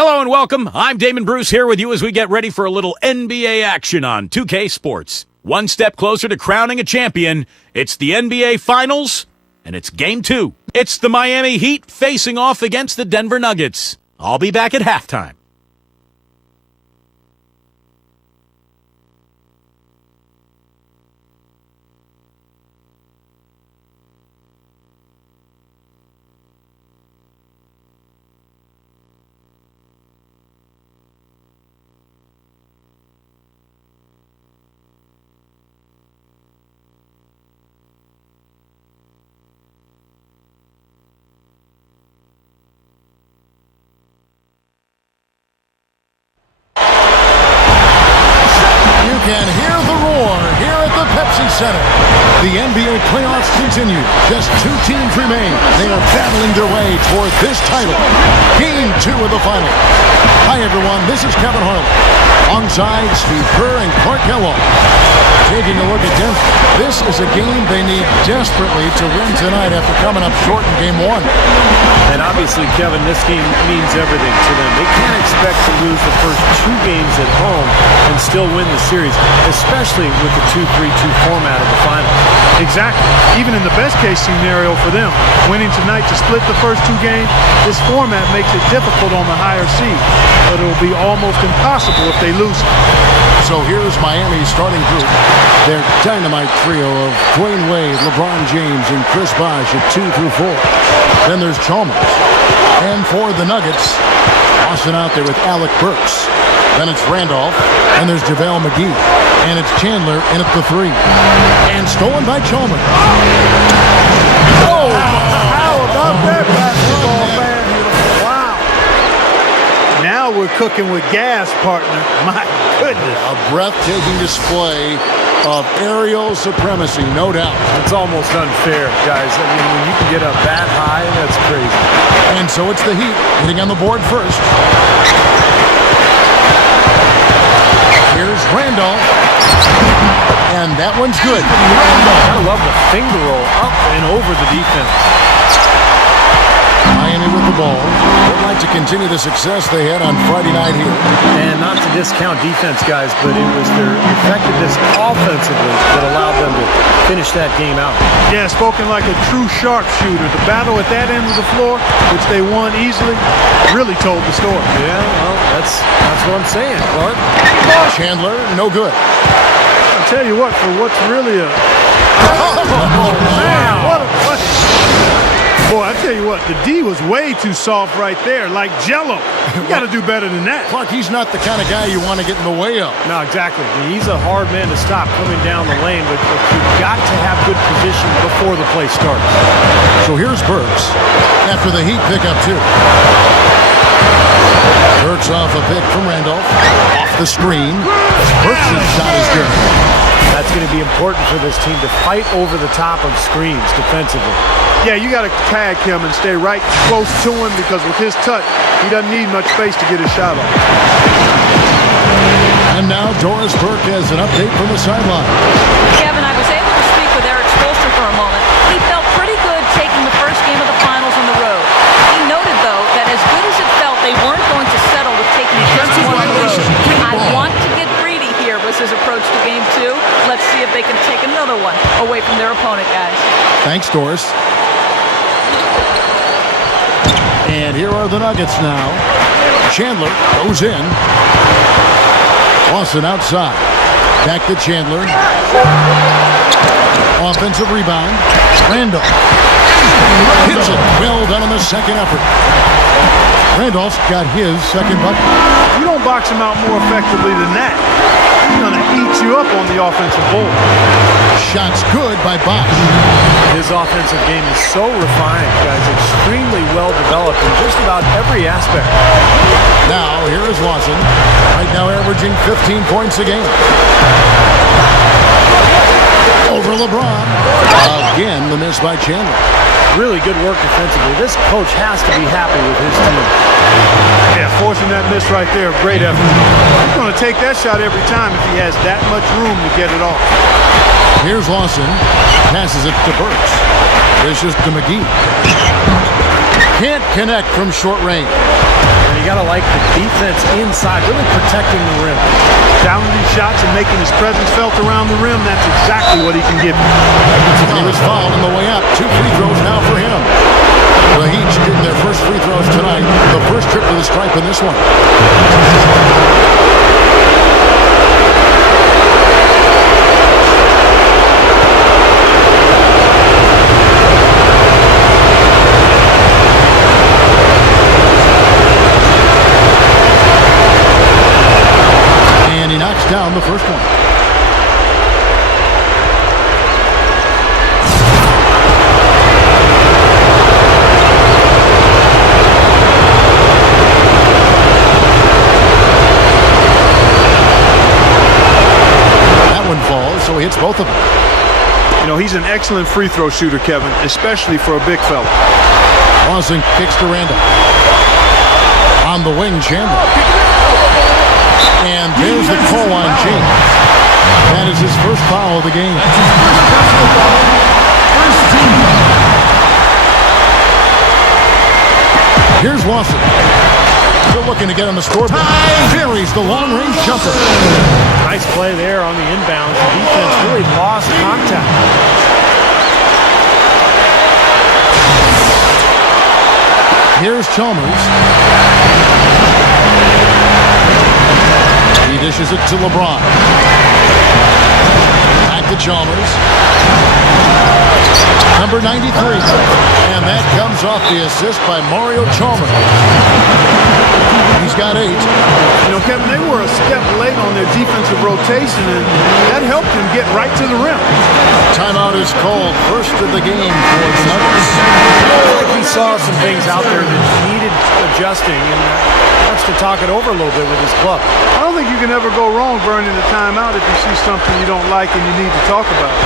Hello and welcome. I'm Damon Bruce here with you as we get ready for a little NBA action on 2K Sports. One step closer to crowning a champion. It's the NBA Finals, and it's Game 2. It's the Miami Heat facing off against the Denver Nuggets. I'll be back at halftime. Can hear the roar here at the Pepsi Center. The NBA playoffs continue. Just two teams remain. They are battling their way toward this title. Game 2 of the final. Hi, everyone. This is Kevin Harlan. Alongside Steve Kerr and Clark Kellogg. Taking a look at Denver. This is a game they need desperately to win tonight after coming up short in Game 1. And obviously, Kevin, this game means everything to them. They can't expect to lose the first 2 games at home and still win the series, especially with the 2-3-2 format of the final. Exactly. Even in the best-case scenario for them, winning tonight to split the first 2 games, this format makes it difficult on the higher seed. But it will be almost impossible if they lose it. So here's Miami's starting group. Their dynamite trio of Dwayne Wade, LeBron James, and Chris Bosh at 2 through 4. Then there's Chalmers. And for the Nuggets, Austin out there with Alec Burks. Then it's Randolph. And there's JaVale McGee. And it's Chandler in at the 3. And stolen by Chalmers. Oh, how about that basketball, man? Wow. Now we're cooking with gas, partner. My goodness. A breathtaking display of aerial supremacy, no doubt. It's almost unfair, guys. I mean, when you can get up that high, that's crazy. And so it's the Heat getting on the board first. Here's Randolph. And that one's good. I love the finger roll up and over the defense. Miami with the ball. They'd like to continue the success they had on Friday night here. And not to discount defense, guys, but it was their effectiveness offensively that allowed them to finish that game out. Yeah, spoken like a true sharpshooter. The battle at that end of the floor, which they won easily, really told the story. Yeah, well, that's what I'm saying, Clark. Chandler, no good. I'll tell you what, for what's really a... Oh, man, what a... Boy, I tell you what, the D was way too soft right there, like Jell-O. You got to do better than that. Clark, he's not the kind of guy you want to get in the way of. No, exactly. He's a hard man to stop coming down the lane, but you've got to have good position before the play starts. So here's Burks after the Heat pick up 2. Burks off a pick from Randolph. Off the screen. Burks' shot is good. That's going to be important for this team to fight over the top of screens defensively. Yeah, you got to tag him and stay right close to him because with his touch, he doesn't need much space to get his shot off. And now Doris Burke has an update from the sideline. Kevin, I was able to speak with Eric Spoelstra for a moment. He felt pretty good taking the first game of the finals on the road. He noted, though, that as good as it felt, they weren't going to settle with taking just one on the road. I want to get greedy here was his approach to game 2. Let's see if they can take another one away from their opponent, guys. Thanks, Doris. And here are the Nuggets now. Chandler goes in. Lawson outside. Back to Chandler. Offensive rebound. Randolph. Hits it. Well done on the second effort. Randolph's got his second bucket. You don't box him out more effectively than that. He's going to eat you up on the offensive board. Shots good by Bosh. His offensive game is so refined, guys. Extremely well developed in just about every aspect. Now, here is Lawson. Right now averaging 15 points a game. Over LeBron. Again, the miss by Chandler. Really good work defensively. This coach has to be happy with his team. Yeah, forcing that miss right there, great effort. He's going to take that shot every time if he has that much room to get it off. Here's Lawson. Passes it to Burks. Dishes to McGee. Can't connect from short range. And you got to like the defense inside, really protecting the rim. Challenging shots and making his presence felt around the rim, that's exactly what he can give you. He was fouled on the way up. 2 free throws now for him. The Heat getting their first free throws tonight. The first trip to the stripe in this one. And he knocks down the first one. So he hits both of them. You know, he's an excellent free throw shooter, Kevin, especially for a big fella. Lawson kicks to Randall. On the wing, Chandler. And there's the call on James. That is his first foul of the game. Here's Lawson. Still looking to get on the scoreboard. Buries the long-range jumper. Nice play there on the inbound. The defense really lost contact. Here's Chalmers. He dishes it to LeBron. Back to Chalmers. Number 93. And that comes off the assist by Mario Chalmers. He's got 8. You know, Kevin, they were a step late on their defensive rotation, and that helped them get right to the rim. Timeout is called. First of the game for the Nuggets. Like we saw some things out there that needed adjusting, and wants to talk it over a little bit with his club. I don't think you can ever go wrong burning the timeout if you see something you don't like and you need to talk about it.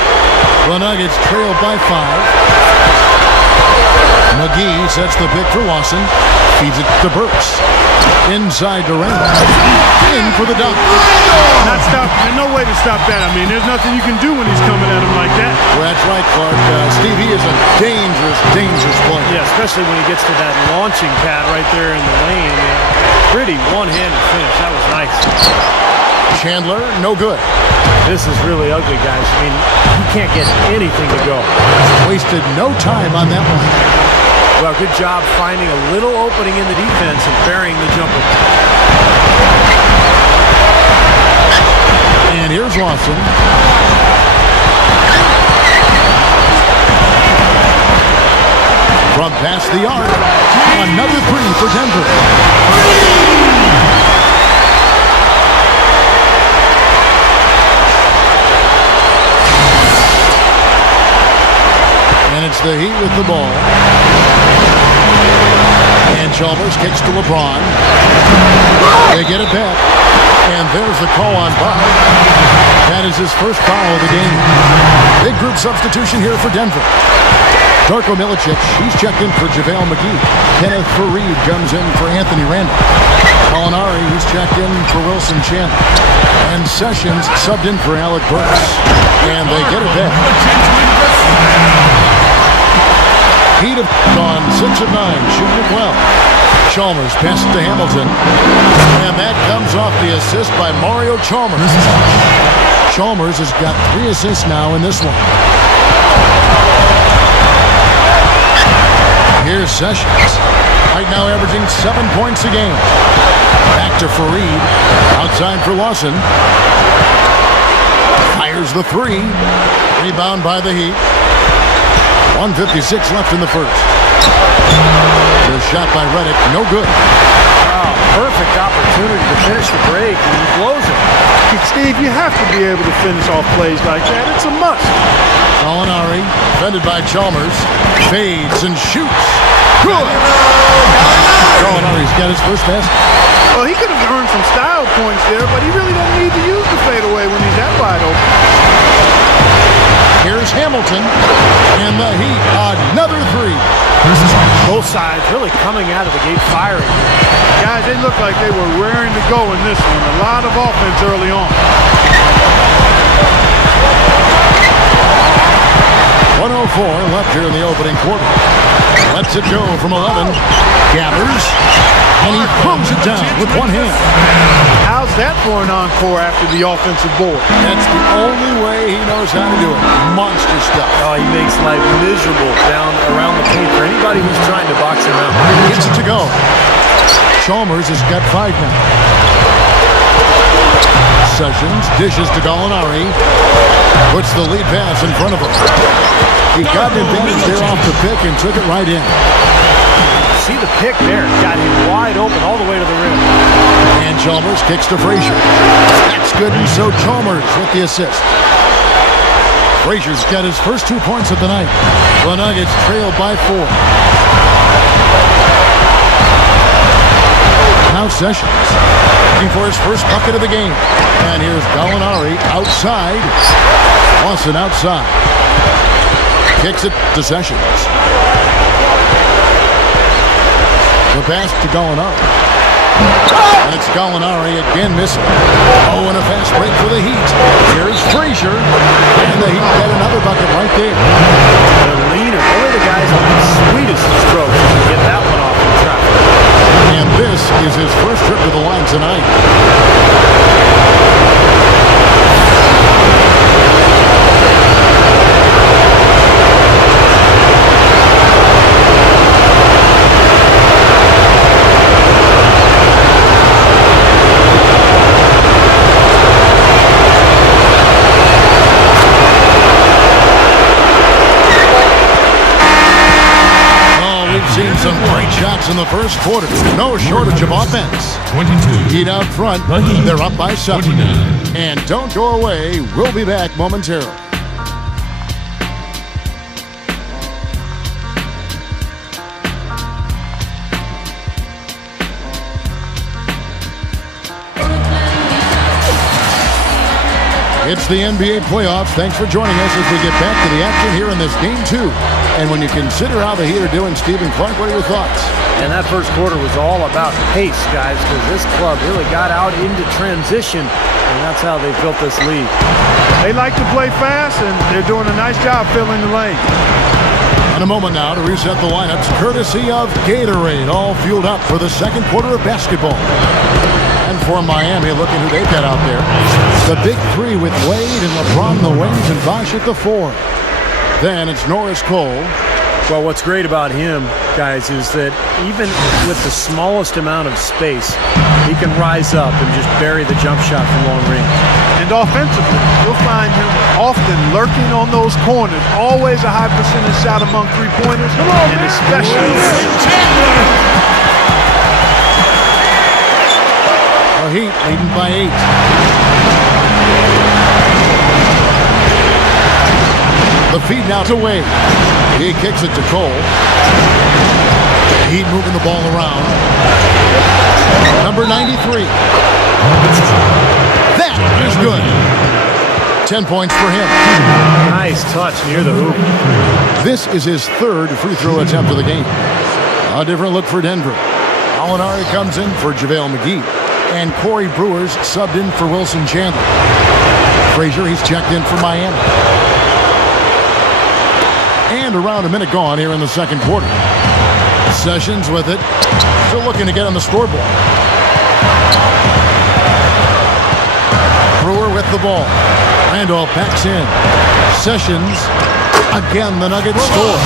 The Nuggets trail by 5. McGee sets the pick for Lawson. Feeds it to Burks. Inside to Randall. In for the dunk. Not stop. There's no way to stop that. I mean, there's nothing you can do when he's coming at him like that. Well, that's right, Clark. Steve, he is a dangerous, dangerous player. Yeah, especially when he gets to that launching pad right there in the lane. Pretty one-handed finish. That was nice. Chandler, no good. This is really ugly, guys. I mean, he can't get anything to go. Wasted no time on that one. Well, good job finding a little opening in the defense and burying the jumper. And here's Lawson. From past the arc. Another 3 for Denver. And it's the Heat with the ball. And Chalmers kicks to LeBron. They get it back. And there's the call on Bob. That is his first foul of the game. Big group substitution here for Denver. Darko Milicic, he's checked in for JaVale McGee. Kenneth Faried comes in for Anthony Randall. Molinari, he's checked in for Wilson Chandler. And Sessions subbed in for Alec Burks. And they get it back. Heat have gone 6 of 9, shooting it well. Chalmers passes to Hamilton. And that comes off the assist by Mario Chalmers. Chalmers has got 3 assists now in this one. Here's Sessions. Right now averaging 7 points a game. Back to Faried. Outside for Lawson. Fires the 3. Rebound by the Heat. 1:56 left in the first. The shot by Redick, no good. Wow, perfect opportunity to finish the break, and he blows it. Steve, you have to be able to finish off plays like that. It's a must. Molinari, defended by Chalmers, fades and shoots. Good! Molinari's got his first basket. Well, he could have earned some style points there, but he really doesn't need to use the fadeaway when he's that wide open. Here's Hamilton, and the Heat, another 3. Both sides really coming out of the gate firing. Guys, they look like they were raring to go in this one. A lot of offense early on. 104 left here in the opening quarter. Lets it go from 11. Gathers. And he throws it down with one hand. How's that for an encore after the offensive board? That's the only way he knows how to do it. Monster stuff. Oh, he makes life miserable down around the paint for anybody who's trying to box him out. Gets it to go. Chalmers has got 5 now. Sessions dishes to Gallinari. Puts the lead pass in front of him. He got an advantage there off the pick and took it right in. See the pick there. Got him wide open all the way to the rim. And Chalmers kicks to Frazier. That's good, and so Chalmers with the assist. Frazier's got his first 2 points of the night. The Nuggets trail by 4. Now Sessions looking for his first bucket of the game. And here's Gallinari outside. Lawson outside. Kicks it to Sessions. The pass to Gallinari. And it's Gallinari again missing. Oh, and a fast break for the Heat. Here's Frazier. And the Heat get another bucket right there. The leaner. Only the guys with the sweetest strokes can get that one off the traffic. And this is his first trip to the line tonight. Seen some great shots in the first quarter. No shortage of offense. 22. Heat out front. They're up by 7. 29. And don't go away. We'll be back momentarily. It's the NBA playoffs. Thanks for joining us as we get back to the action here in this Game 2. And when you consider how the Heat are doing, Stephen Clark, what are your thoughts? And that first quarter was all about pace, guys, because this club really got out into transition, and that's how they built this lead. They like to play fast, and they're doing a nice job filling the lane. In a moment now to reset the lineups, courtesy of Gatorade, all fueled up for the second quarter of basketball. And for Miami, looking who they've got out there. The big 3 with Wade and LeBron in the wings and Bosh at the 4. Then it's Norris Cole. Well, what's great about him, guys, is that even with the smallest amount of space, he can rise up and just bury the jump shot from long range. And offensively, you'll find him often lurking on those corners. Always a high percentage shot among three-pointers, and especially The Heat leading by 8. The feed now to Wade. He kicks it to Cole. Heat moving the ball around. Number 93. That is good. 10 points for him. Nice touch near the hoop. This is his 3rd free throw attempt of the game. A different look for Denver. Gallinari comes in for JaVale McGee. And Corey Brewer's subbed in for Wilson Chandler. Frazier, he's checked in for Miami. And around a minute gone here in the second quarter. Sessions with it. Still looking to get on the scoreboard. Brewer with the ball. Randolph backs in. Sessions. Again, the Nuggets score.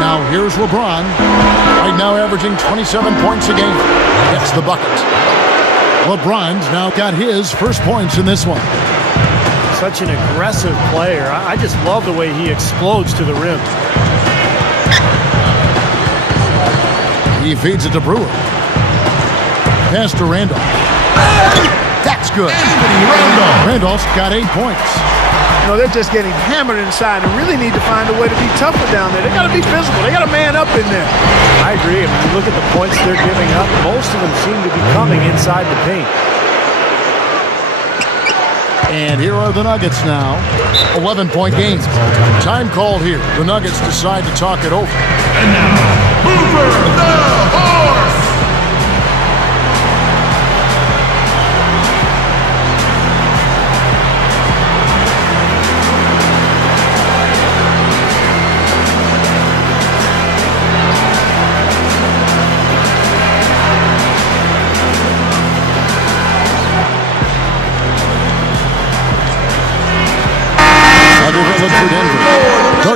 Now here's LeBron. Right now averaging 27 points a game. Gets the bucket. LeBron's now got his first points in this one. Such an aggressive player. I just love the way he explodes to the rim. He feeds it to Brewer. Pass to Randolph. That's good. Randolph's got 8 points. You know, they're just getting hammered inside and really need to find a way to be tougher down there. They got to be physical. They got to man up in there. I agree. I mean, you look at the points they're giving up, most of them seem to be coming inside the paint. And here are the Nuggets now. 11-point game. Time called here. The Nuggets decide to talk it over. And now, Hoover the Horse.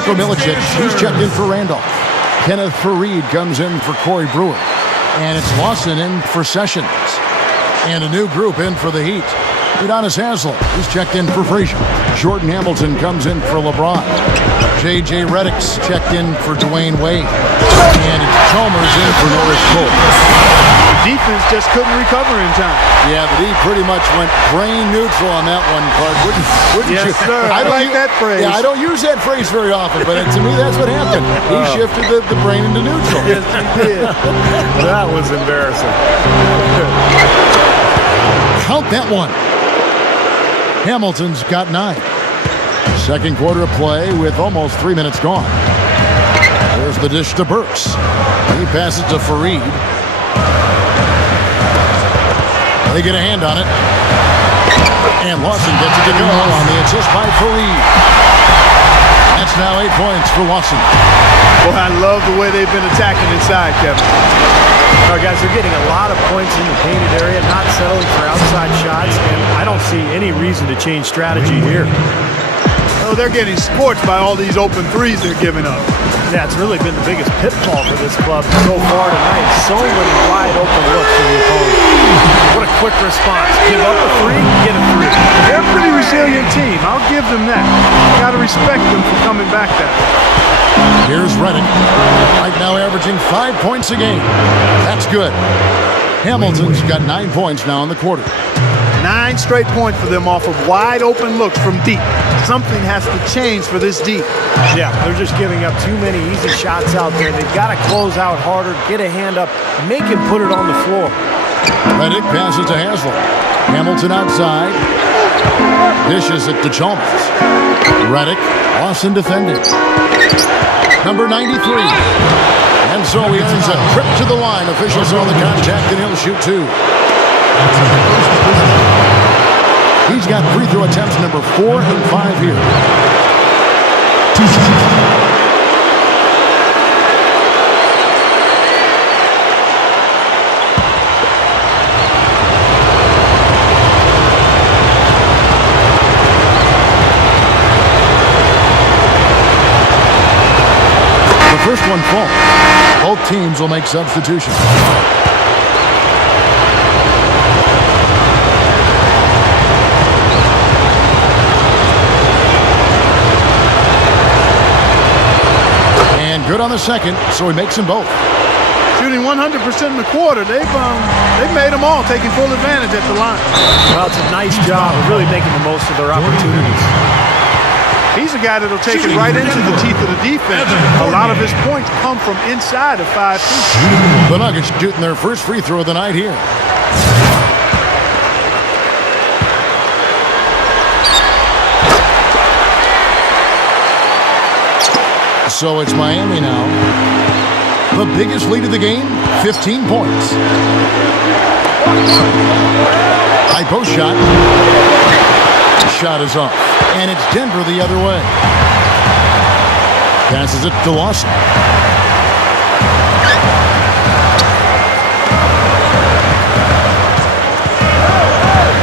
Darko Milicic, he's checked in for Randolph. Kenneth Fareed comes in for Corey Brewer. And it's Lawson in for Sessions. And a new group in for the Heat. Udonis Haslem, he's checked in for Frazier. Jordan Hamilton comes in for LeBron. J.J. Redick's checked in for Dwayne Wade. And it's Chalmers in for Norris Cole. The defense just couldn't recover in time. Yeah, but he pretty much went brain neutral on that one, Clark. Wouldn't Yes, you? sir. I like that phrase. Yeah, I don't use that phrase very often, but to me, that's what happened. He shifted the brain into neutral. Yes, he did. That was embarrassing. Count that one. Hamilton's got 9. Second quarter of play with almost 3 minutes gone. There's the dish to Burks. He passes to Fareed. They get a hand on it. And Lawson gets it to go on the assist by Fareed. That's now 8 points for Lawson. Boy, I love the way they've been attacking inside, Kevin. All right, guys, they're getting a lot of points in the painted area, not settling for outside shots, and I don't see any reason to change strategy here. Oh, they're getting scorched by all these open threes they're giving up. Yeah, it's really been the biggest pitfall for this club so far tonight. So many wide open looks for the opponent. What a quick response. Give up a 3, get a 3. They're a pretty resilient team. I'll give them that. Got to respect them for coming back that way. Here's Redick. Right now averaging 5 points a game. That's good. Hamilton's got 9 points now in the quarter. 9 straight points for them off of wide open looks from deep. Something has to change for this deep. Yeah, they're just giving up too many easy shots out there. They've got to close out harder, get a hand up, make him put it on the floor. Redick passes to Haslem. Hamilton outside. Dishes it to Chalmers. Redick, Lawson defending. Number 93. And so he earns a trip to the line. Officials on the contact, and he'll shoot 2. He's got free throw attempts number 4 and 5 here. The first one falls. Both teams will make substitutions. Good on the second, so he makes them both. Shooting 100% in the quarter. They've made them all, taking full advantage at the line. Well, it's a nice job of really making the most of their opportunities. He's a guy that'll take it right into the teeth of the defense. A lot of his points come from inside of 5 feet. The Nuggets shooting their first free throw of the night here. So it's Miami now. The biggest lead of the game, 15 points. High post shot. The shot is off. And it's Denver the other way. Passes it to Lawson.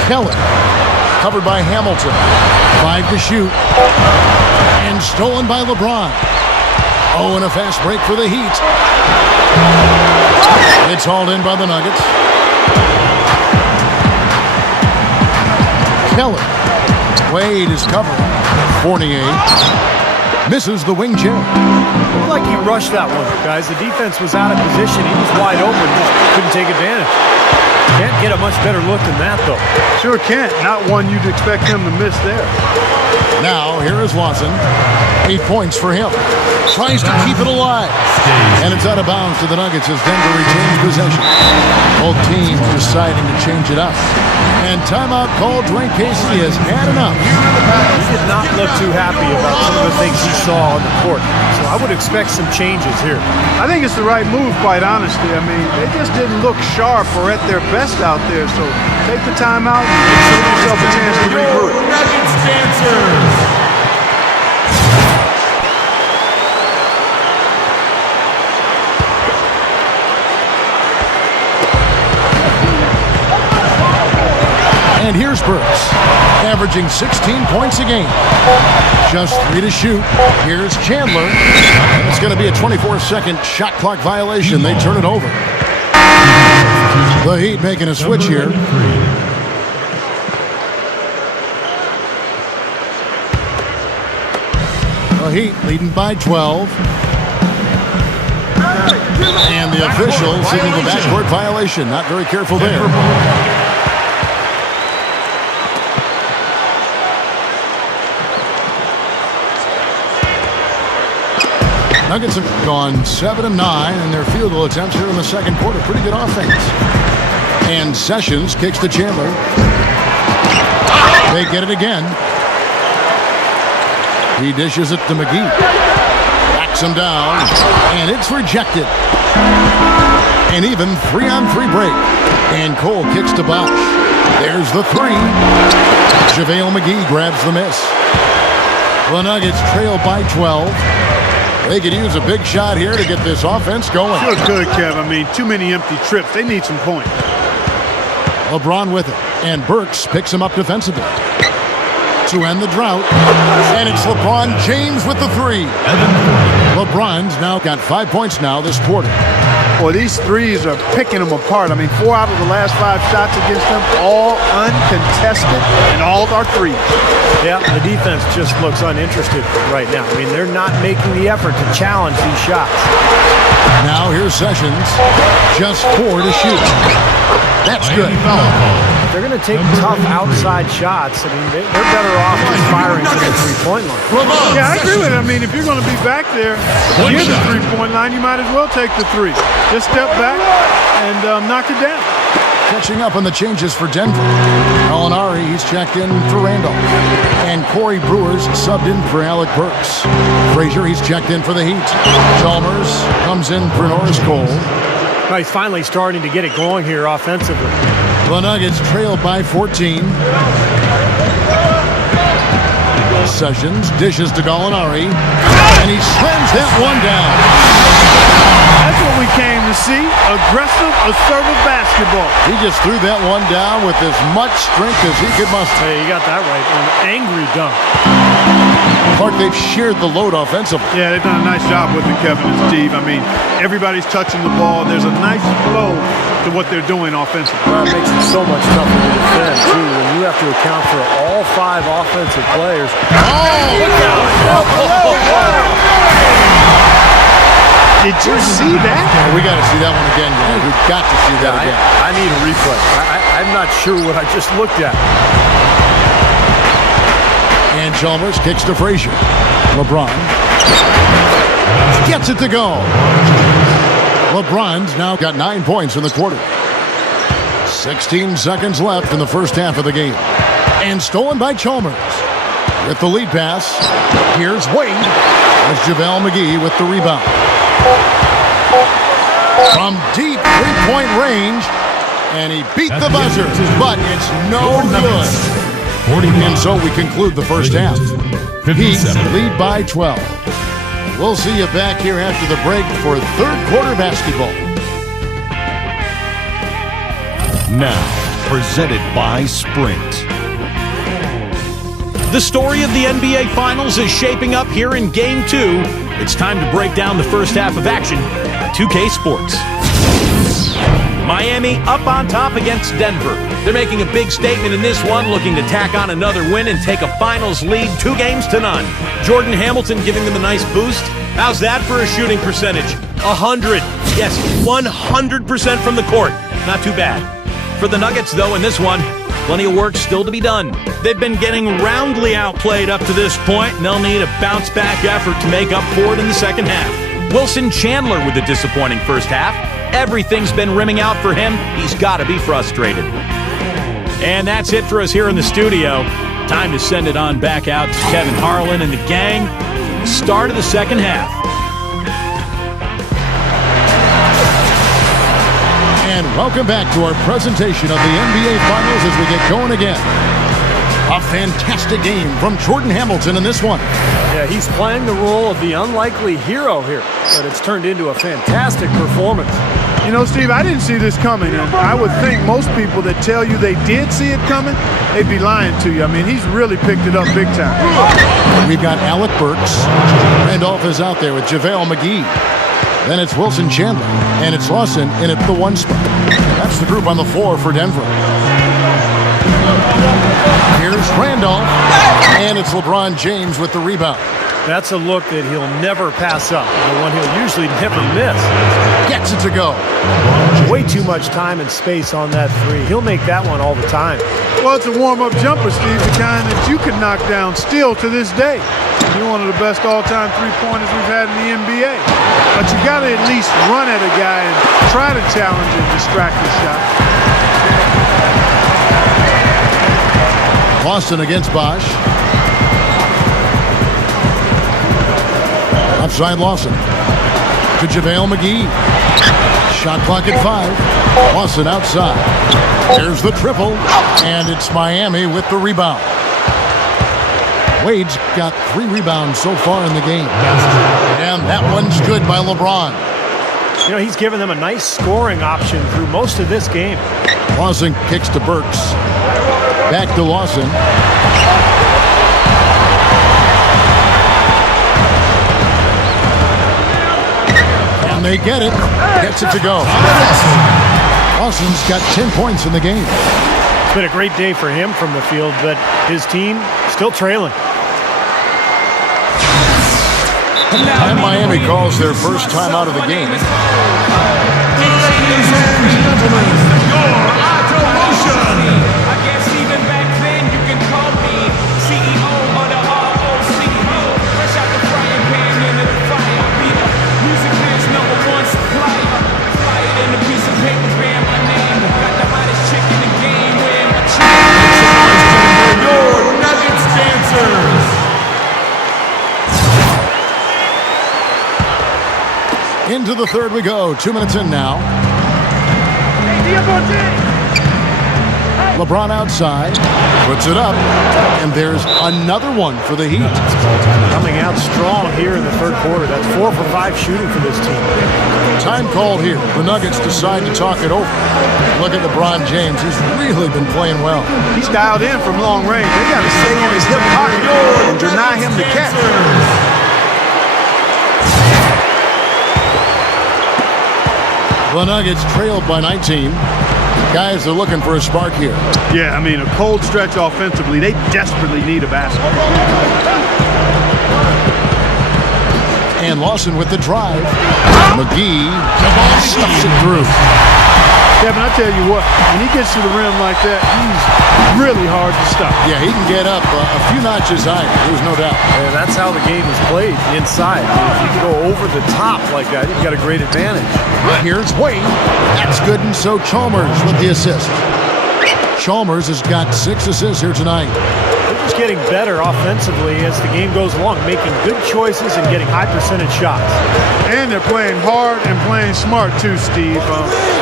Kelly. Covered by Hamilton. 5 to shoot. And stolen by LeBron. Oh, and a fast break for the Heat. It's hauled in by the Nuggets. Kelly. Wade is covered. Fournier misses the wing chair. Looked like he rushed that one, guys. The defense was out of position. He was wide open, just couldn't take advantage. Can't get a much better look than that, though. Sure can't. Not one you'd expect him to miss there. Now, here is Lawson. 8 points for him. Tries to keep it alive. And it's out of bounds to the Nuggets as Denver retains possession. Both teams deciding to change it up. And timeout called. Dwayne Casey has had enough. He did not look too happy about some of the things he saw on the court. So I would expect some changes here. I think it's the right move, quite honestly. I mean, they just didn't look sharp or at their best out there. So take the timeout and give yourself a chance to regroup. Nuggets dancers. And here's Burks, averaging 16 points a game. Just 3 to shoot. Here's Chandler. It's going to be a 24-second shot clock violation. They turn it over. The Heat making a switch here. The Heat leading by 12. And the official signaled the backcourt violation. Not very careful there. Nuggets have gone 7 of 9 in their field goal attempts here in the second quarter. Pretty good offense. And Sessions kicks to Chandler. They get it again. He dishes it to McGee. Backs him down. And it's rejected. An even 3-on-3 break. And Cole kicks to Bosch. There's the 3. JaVale McGee grabs the miss. The Nuggets trail by 12. They could use a big shot here to get this offense going. Sure good, Kev. I mean, too many empty trips. They need some points. LeBron with it. And Burks picks him up defensively. To end the drought. And it's LeBron James with the 3. LeBron's now got 5 points now this quarter. Well, these threes are picking them apart. I mean, 4 out of the last 5 shots against them, all uncontested, and all are threes. Yeah, the defense just looks uninterested right now. I mean, they're not making the effort to challenge these shots. Now here's Sessions. Just 4 to shoot. That's good. They're going to take tough outside shots. I mean, they're better off just firing to the three-point line. Yeah, I agree with it. I mean, if you're going to be back there near the three-point line, you might as well take the 3. Just step back and knock it down. Catching up on the changes for Denver. Molinari, he's checked in for Randolph. And Corey Brewer's subbed in for Alec Burks. Frazier, he's checked in for the Heat. Chalmers comes in for Norris Cole. Well, he's finally starting to get it going here offensively. The Nuggets trail by 14. Sessions dishes to Gallinari. And he slams that one down. That's what we came to see. Aggressive, assertive basketball. He just threw that one down with as much strength as he could muster. Hey, you got that right. An angry dunk. Clark, they've shared the load offensively. Yeah, they've done a nice job with it, Kevin and Steve. I mean, everybody's touching the ball. There's a nice flow to what they're doing offensively. Well, it makes it so much tougher to defend, too, when you have to account for all 5 offensive players. Look out! Did you see that? We got to see that one again, guys. We've got to see that again. I need a replay. I'm not sure what I just looked at. And Chalmers kicks to Frazier. LeBron gets it to go. LeBron's now got 9 points in the quarter. 16 seconds left in the first half of the game. And stolen by Chalmers. With the lead pass, here's Wade. There's JaVale McGee with the rebound. From deep three-point range, and he beat the buzzer, but it's no good. And so we conclude the first half. Heat lead by 12. We'll see you back here after the break for third quarter basketball. Now, presented by Sprint. The story of the NBA Finals is shaping up here in Game 2. It's time to break down the first half of action on 2K Sports. Miami up on top against Denver. They're making a big statement in this one, looking to tack on another win and take a finals lead 2-0. Jordan Hamilton giving them a nice boost. How's that for a shooting percentage? 100. Yes, 100% from the court. Not too bad. For the Nuggets, though, in this one, plenty of work still to be done. They've been getting roundly outplayed up to this point, and they'll need a bounce-back effort to make up for it in the second half. Wilson Chandler with a disappointing first half. Everything's been rimming out for him. He's got to be frustrated. And that's it for us here in the studio. Time to send it on back out to Kevin Harlan and the gang. Start of the second half. And welcome back to our presentation of the NBA Finals as we get going again. A fantastic game from Jordan Hamilton in this one. Yeah, he's playing the role of the unlikely hero here, but it's turned into a fantastic performance. You know, Steve, I didn't see this coming, and I would think most people that tell you they did see it coming, they'd be lying to you. I mean, he's really picked it up big time. We've got Alec Burks. Randolph is out there with JaVale McGee. Then it's Wilson Chandler, and it's Lawson in at the 1 spot. That's the group on the floor for Denver. Here's Randolph, and it's LeBron James with the rebound. That's a look that he'll never pass up, the one he'll usually never miss. Gets it to go. Way too much time and space on that three. He'll make that one all the time. Well, it's a warm-up jumper, Steve, the kind that you can knock down still to this day. You're one of the best all-time three-pointers we've had in the NBA. But you got to at least run at a guy and try to challenge and distract his shot. Boston against Bosch. Outside Lawson to JaVale McGee. Shot clock at 5. Lawson outside. There's the triple, and it's Miami with the rebound. Wade's got 3 rebounds so far in the game. And that one's good by LeBron. You know, he's given them a nice scoring option through most of this game. Lawson kicks to Burks. Back to Lawson. And they get it. Gets it to go. Lawson's got 10 points in the game. It's been a great day for him from the field, but his team still trailing. And Miami calls their first time out of the game. Ladies and gentlemen, your Automotion. I guess even back then you can call me CEO of the ROCO. Fresh out the frying pan into the fire. I'll be the music man's #1 supplier. Fly it in a piece of paper, bear my name. Got the hottest chick in the game, wearing my chain. Your Nuggets dancers. Into the third we go. 2 minutes in now. LeBron outside. Puts it up. And there's another one for the Heat. Coming out strong here in the third quarter. That's 4 for 5 shooting for this team. Time called here. The Nuggets decide to talk it over. Look at LeBron James. He's really been playing well. He's dialed in from long range. They got to stay on his hip pocket and deny him the catch. The Nuggets trailed by 19. Guys are looking for a spark here. Yeah, I mean, a cold stretch offensively. They desperately need a basket. And Lawson with the drive. McGee stuffs it through. Kevin, I tell you what, when he gets to the rim like that, he's really hard to stop. Yeah, he can get up a few notches higher. There's no doubt. And that's how the game is played, inside. If you can go over the top like that, you've got a great advantage. Here's Wade. That's good, and so Chalmers with the assist. Chalmers has got 6 assists here tonight. They're just getting better offensively as the game goes along, making good choices and getting high percentage shots. And they're playing hard and playing smart too, Steve.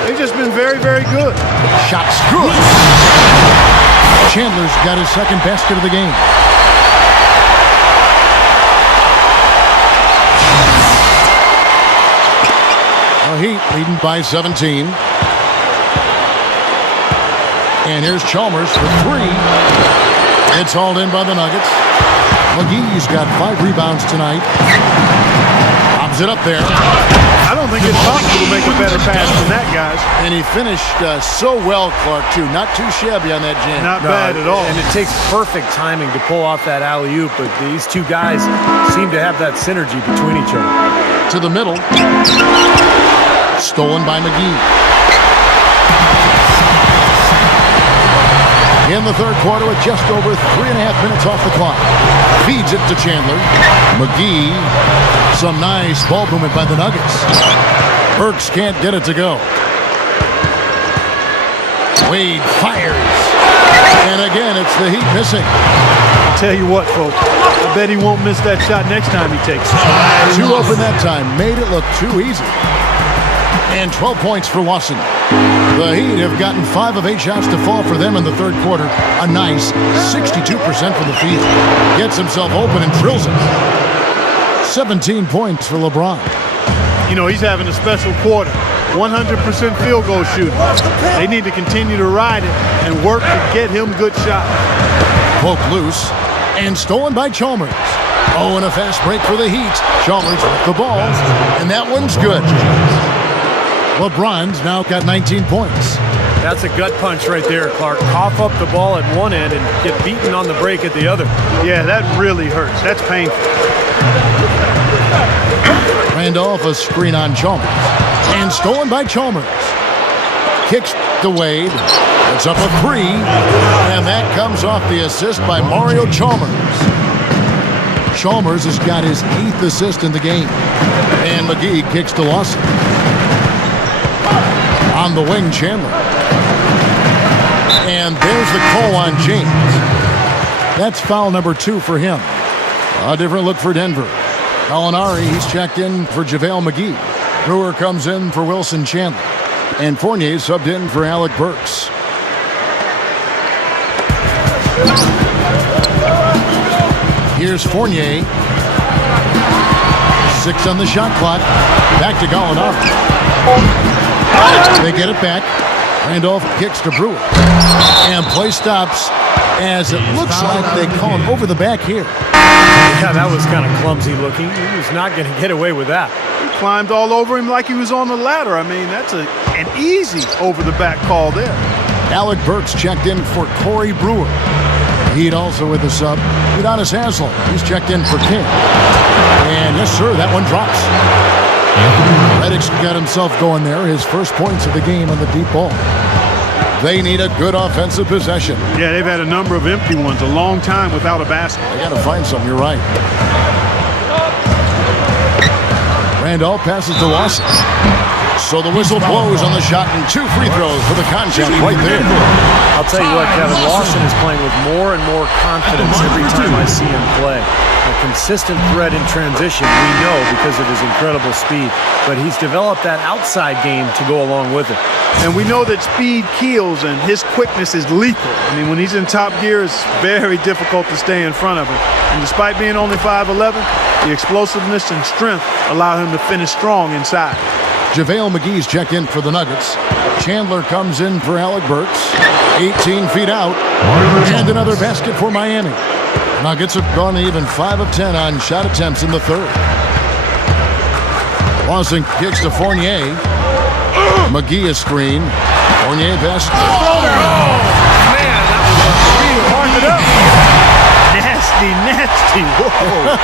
They've just been very, very good. Shots good. Chandler's got his second basket of the game. Heat leading by 17. And here's Chalmers for 3. It's hauled in by the Nuggets. McGee's got 5 rebounds tonight. Lobs it up there. I don't think it's possible to make a better pass than that, guys. And he finished so well, Clark, too. Not too shabby on that jam. Not bad at all. And it takes perfect timing to pull off that alley-oop, but these two guys seem to have that synergy between each other. To the middle. Stolen by McGee. In the third quarter with just over 3.5 minutes off the clock. Feeds it to Chandler. McGee. Some nice ball movement by the Nuggets. Burks can't get it to go. Wade fires. And again, it's the Heat missing. I'll tell you what, folks. I bet he won't miss that shot next time he takes it. Too open that time. Made it look too easy. And 12 points for Lawson. The Heat have gotten 5 of 8 shots to fall for them in the third quarter. A nice 62% from the field. Gets himself open and drills it. 17 points for LeBron. You know, he's having a special quarter. 100% field goal shooting. They need to continue to ride it and work to get him good shots. Poke loose and stolen by Chalmers. Oh, and a fast break for the Heat. Chalmers with the ball, and that one's good. LeBron's now got 19 points. That's a gut punch right there, Clark. Cough up the ball at one end and get beaten on the break at the other. Yeah, that really hurts. That's painful. Randolph, a screen on Chalmers. And stolen by Chalmers. Kicks to Wade. It's up a three. And that comes off the assist by Mario Chalmers. Chalmers has got his 8th assist in the game. And McGee kicks to Lawson. On the wing, Chandler. And there's the call on James. That's foul number 2 for him. A different look for Denver. Gallinari, he's checked in for JaVale McGee. Brewer comes in for Wilson Chandler. And Fournier subbed in for Alec Burks. Here's Fournier. 6 on the shot clock. Back to Gallinari. They get it back. Randolph kicks to Brewer. And play stops as it looks like they call him over the back here. Yeah, that was kind of clumsy looking. He was not going to get away with that. He climbed all over him like he was on the ladder. I mean, that's an easy over-the-back call there. Alec Burks checked in for Corey Brewer. Heat also with a sub. Udonis Haslem, he's checked in for King. And yes, sir, that one drops. Reddick's got himself going there. His first points of the game on the deep ball. They need a good offensive possession. Yeah, they've had a number of empty ones, a long time without a basket. They got to find some, you're right. Randolph passes to Lawson. So the whistle blows on the shot and 2 free throws for the contact right there. I'll tell you what, Kevin, Lawson is playing with more and more confidence every time I see him play. A consistent threat in transition, we know, because of his incredible speed. But he's developed that outside game to go along with it. And we know that speed kills and his quickness is lethal. I mean, when he's in top gear, it's very difficult to stay in front of him. And despite being only 5'11", the explosiveness and strength allow him to finish strong inside. JaVale McGee's checked in for the Nuggets. Chandler comes in for Alec Burks. 18 feet out. And another basket for Miami. Nuggets have gone even 5 of 10 on shot attempts in the third. Lawson kicks to Fournier. McGee a screen. Fournier passes. Man, that was a screen to mark it up. Nasty. Whoa.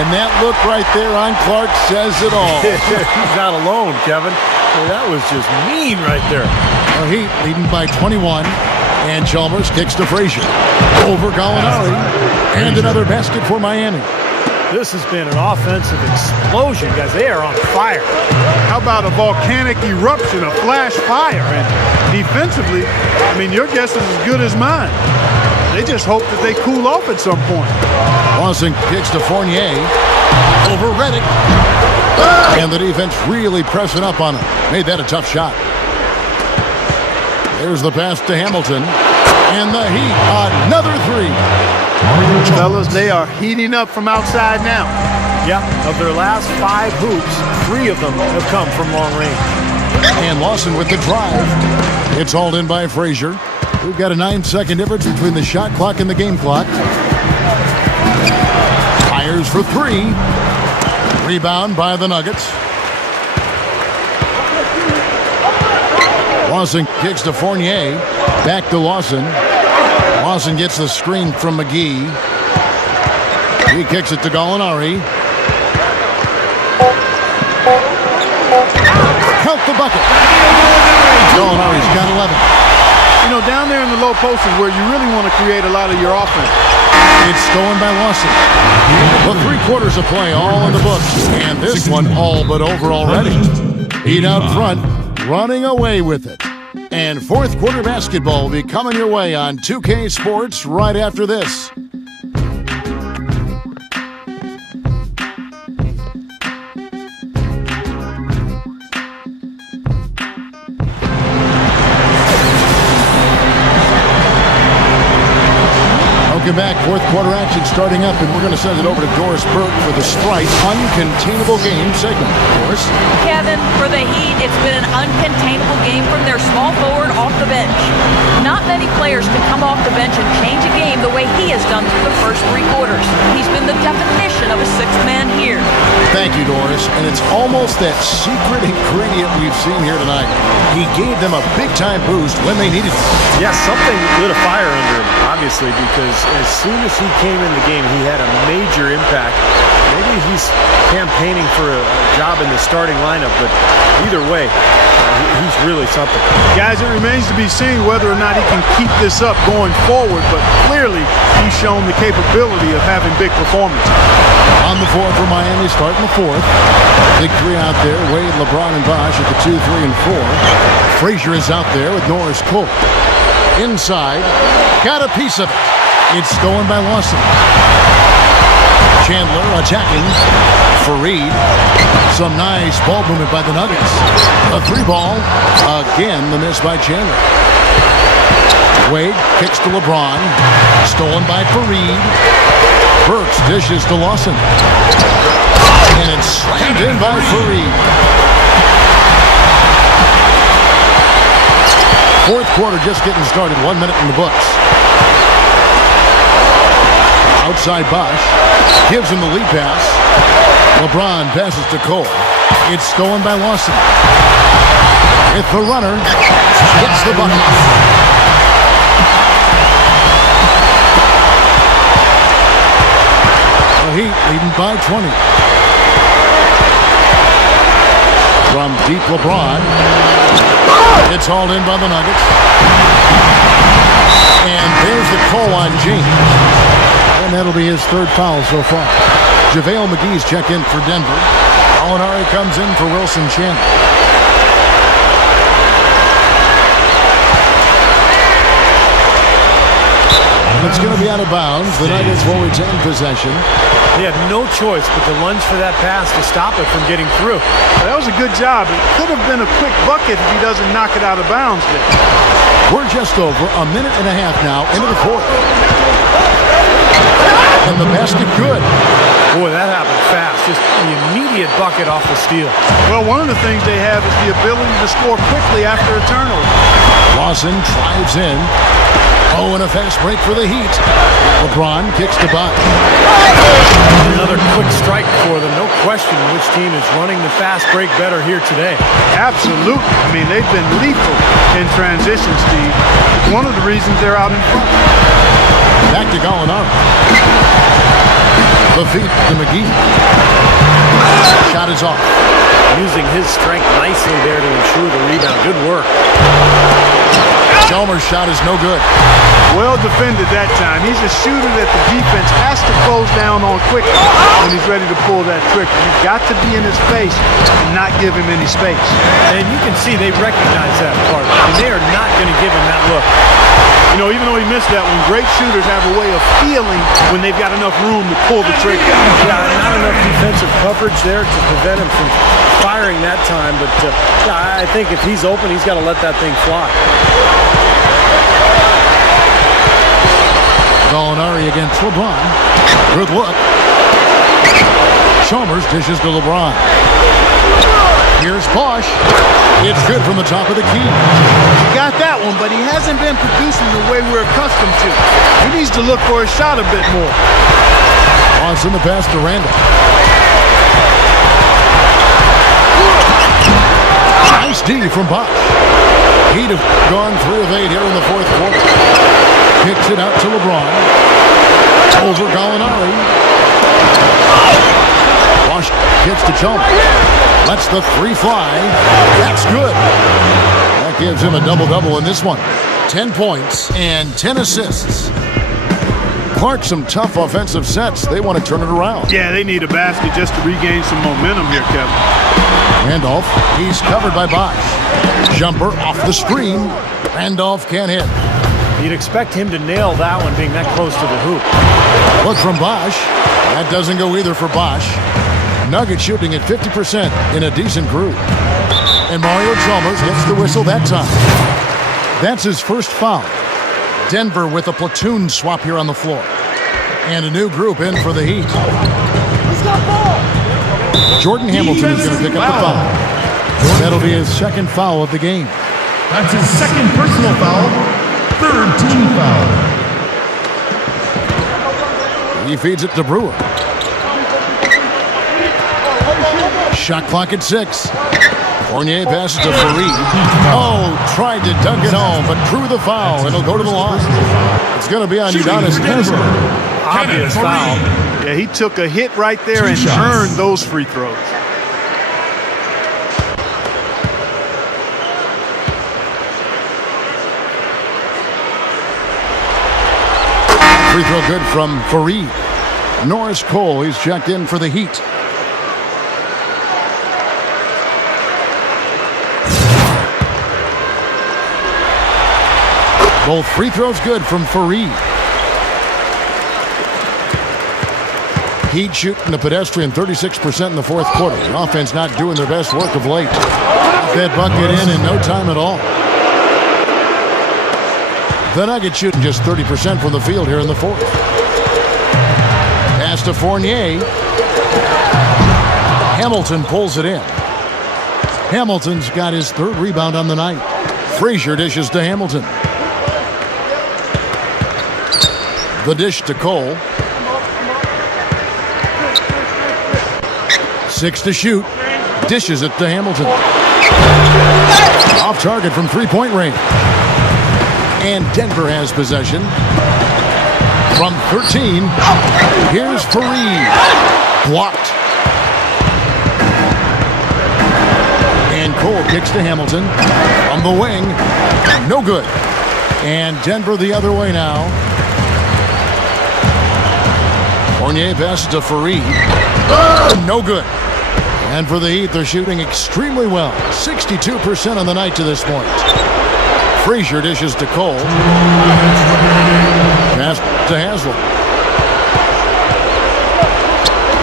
And that look right there on Clark says it all. He's not alone, Kevin. Well, that was just mean right there. The Heat leading by 21. And Chalmers kicks to Frazier. Over Gallinari. And another basket for Miami. This has been an offensive explosion, guys. They are on fire. How about a volcanic eruption, a flash fire? And defensively, I mean, your guess is as good as mine. They just hope that they cool off at some point. Lawson kicks to Fournier. Over Reddick. And the defense really pressing up on him. Made that a tough shot. There's the pass to Hamilton. And the Heat, another 3. Fellas, they are heating up from outside now. Yep, of their last 5 hoops, 3 of them have come from long range. And Lawson with the drive. It's hauled in by Frazier. We've got a 9-second difference between the shot clock and the game clock. Fires for 3. Rebound by the Nuggets. Lawson kicks to Fournier. Back to Lawson. Lawson gets the screen from McGee. He kicks it to Gallinari. Count the bucket. Gallinari's got 11. You know, down there in the low post is where you really want to create a lot of your offense. It's stolen by Lawson. The 3 quarters of play all in the books. And this one all but over already. Heat out front, running away with it. And fourth quarter basketball will be coming your way on 2K Sports right after this. Welcome back. Fourth quarter action starting up, and we're going to send it over to Doris Burke for the Sprite Uncontainable Game segment. Doris? Kevin, for the Heat, it's been an uncontainable game from their small forward off the bench. Not many players can come off the bench and change a game the way he has done through the first three quarters. He's been the definition of a sixth man here. Thank you, Doris. And it's almost that secret ingredient we've seen here tonight. He gave them a big-time boost when they needed it. Yeah, something lit a fire under him, obviously, because as soon as he came in the game, he had a major impact. Maybe he's campaigning for a job in the starting lineup, but either way, he's really something. Guys, it remains to be seen whether or not he can keep this up going forward, but clearly he's shown the capability of having big performances. On the floor for Miami, starting the fourth. Big three out there. Wade, LeBron, and Bosh at the 2, 3, and 4. Frazier is out there with Norris Cole. Inside, got a piece of it. It's stolen by Lawson. Chandler attacking. Fareed. Some nice ball movement by the Nuggets. A three ball. Again, the miss by Chandler. Wade kicks to LeBron. Stolen by Fareed. Burks dishes to Lawson. And it's slammed in by Fareed. Fourth quarter just getting started. 1 minute in the books. Outside Bosh. Gives him the lead pass. LeBron passes to Cole. It's stolen by Lawson. With the runner. Hits the bucket. The Heat leading by 20. From deep LeBron. It's hauled in by the Nuggets. And there's the call on James. And that'll be his third foul so far. JaVale McGee's check in for Denver. Alinari comes in for Wilson Chandler. It's going to be out of bounds. The Nuggets will retain possession. He had no choice but to lunge for that pass to stop it from getting through. That was a good job. It could have been a quick bucket if he doesn't knock it out of bounds there. We're just over a minute and a half now into the fourth. And the basket good. Boy, that happened fast. Just the immediate bucket off the steal. Well, one of the things they have is the ability to score quickly after a turnover. Lawson drives in. Oh, and a fast break for the Heat. LeBron kicks to Bosh. Another quick strike for them. No question which team is running the fast break better here today. Absolutely. I mean, they've been lethal in transition, Steve. It's one of the reasons they're out in front. Back to Gallinari. The feet to McGee. Shot is off. Using his strength nicely there to ensure the rebound. Good work. Chalmers' shot is no good. Well defended that time. He's a shooter that the defense has to close down on quickly when he's ready to pull that trigger. You've got to be in his face and not give him any space. And you can see they recognize that part. And they are not going to give him that look. You know, even though he missed that one, great shooters have a way of feeling when they've got enough room to pull the trigger. Yeah, not enough defensive coverage there to prevent him from firing that time. But yeah, I think if he's open, he's got to let that thing fly. Gallinari against LeBron. Good look. Chalmers dishes to LeBron. Here's Bosh. It's good from the top of the key. He got that one, but he hasn't been producing the way we're accustomed to. He needs to look for a shot a bit more. Lawson the pass to Randall. Nice D from Bosh. He'd have gone 3 of 8 here in the fourth quarter. Kicks it out to LeBron. Over Gallinari. Bosh gets to Chalmers. Lets the 3 fly. That's good. That gives him a double-double in this one. 10 points and 10 assists. Clark, some tough offensive sets. They want to turn it around. Yeah, they need a basket just to regain some momentum here, Kevin. Randolph, he's covered by Bosh. Jumper off the screen. Randolph can't hit. You'd expect him to nail that one being that close to the hoop. Look from Bosh. That doesn't go either for Bosh. Nuggets shooting at 50% in a decent group. And Mario Chalmers gets the whistle that time. That's his first foul. Denver with a platoon swap here on the floor. And a new group in for the Heat. Jordan Hamilton is going to pick up the foul. That'll be his second foul of the game. That's his second personal foul, third team foul. He feeds it to Brewer. Shot clock at 6. Fournier passes to Fareed. Oh, tried to dunk it home, but drew the foul, and he'll go to the line. It's going to be on Udonis Haslem. Obvious foul. Yeah, he took a hit right there and earned those free throws. Free throw good from Fareed. Norris Cole, he's checked in for the Heat. Both free throws good from Fareed. Heat shooting the pedestrian 36% in the fourth quarter. The offense not doing their best work of late. That bucket in no time at all. The Nuggets shooting just 30% from the field here in the fourth. Pass to Fournier. Hamilton pulls it in. Hamilton's got his third rebound on the night. Frazier dishes to Hamilton. The dish to Cole. 6 to shoot. Dishes it to Hamilton. Off target from three-point range. And Denver has possession. From 13, here's Fareed. Blocked. And Cole kicks to Hamilton. From the wing. No good. And Denver the other way now. Fournier passes to Fareed. No good. And for the Heat, they're shooting extremely well. 62% on the night to this point. Frazier dishes to Cole. Pass to Haslem.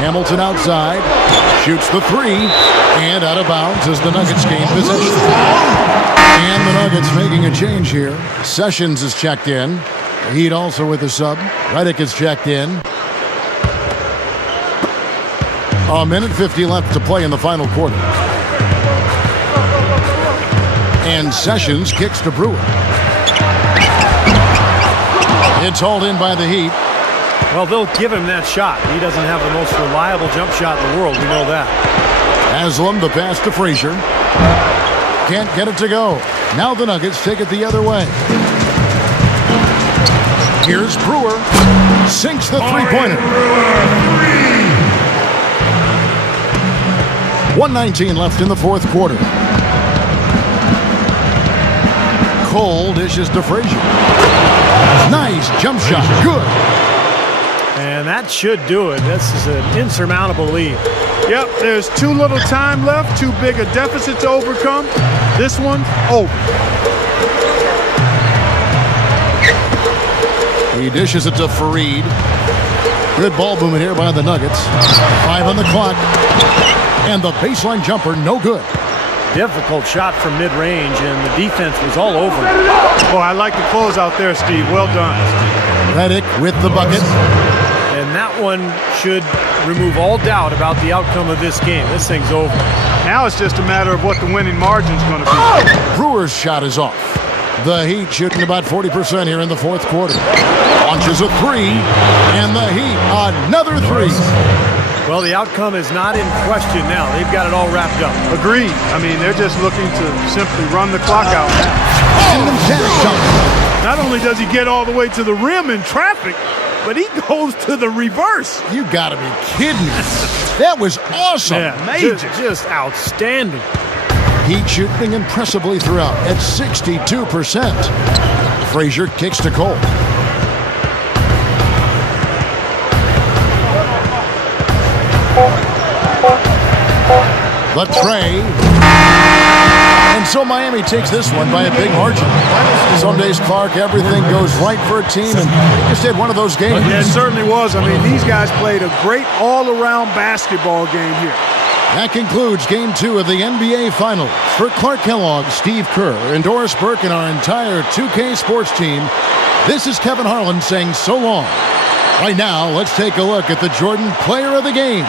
Hamilton outside. Shoots the three. And out of bounds as the Nuggets gain possession. And the Nuggets making a change here. Sessions is checked in. The Heat also with a sub. Redick is checked in. A minute 50 left to play in the final quarter. And Sessions kicks to Brewer. It's hauled in by the Heat. Well, they'll give him that shot. He doesn't have the most reliable jump shot in the world. We know that. Haslem, the pass to Frazier. Can't get it to go. Now the Nuggets take it the other way. Here's Brewer. Sinks the three-pointer. 1:19 left in the fourth quarter. Cole dishes to Frazier. Nice jump shot. Good. And that should do it. This is an insurmountable lead. Yep, there's too little time left, too big a deficit to overcome. This one, over. He dishes it to Fareed. Good ball movement here by the Nuggets. 5 on the clock. And the baseline jumper, no good. Difficult shot from mid-range, and the defense was all over it. Boy, I like the close out there, Steve. Well done. Redick with the bucket. And that one should remove all doubt about the outcome of this game. This thing's over. Now it's just a matter of what the winning margin's going to be. Brewer's shot is off. The Heat shooting about 40% here in the fourth quarter. Launches a three, and the Heat another three. Well, the outcome is not in question now. They've got it all wrapped up. Agreed. I mean, they're just looking to simply run the clock out. Not only does he get all the way to the rim in traffic, but he goes to the reverse. You gotta be kidding me. That was awesome. Yeah, major. Just outstanding. Heat shooting impressively throughout at 62%. Frazier kicks to Cole. The tray. And so Miami takes this one by a big margin. Some days, Clark, everything goes right for a team, and they just had one of those games. Yeah, it certainly was. I mean, these guys played a great all-around basketball game here. That concludes Game 2 of the NBA Finals. For Clark Kellogg, Steve Kerr, and Doris Burke, and our entire 2K Sports team, this is Kevin Harlan saying so long Right now, let's take a look at the Jordan Player of the Game.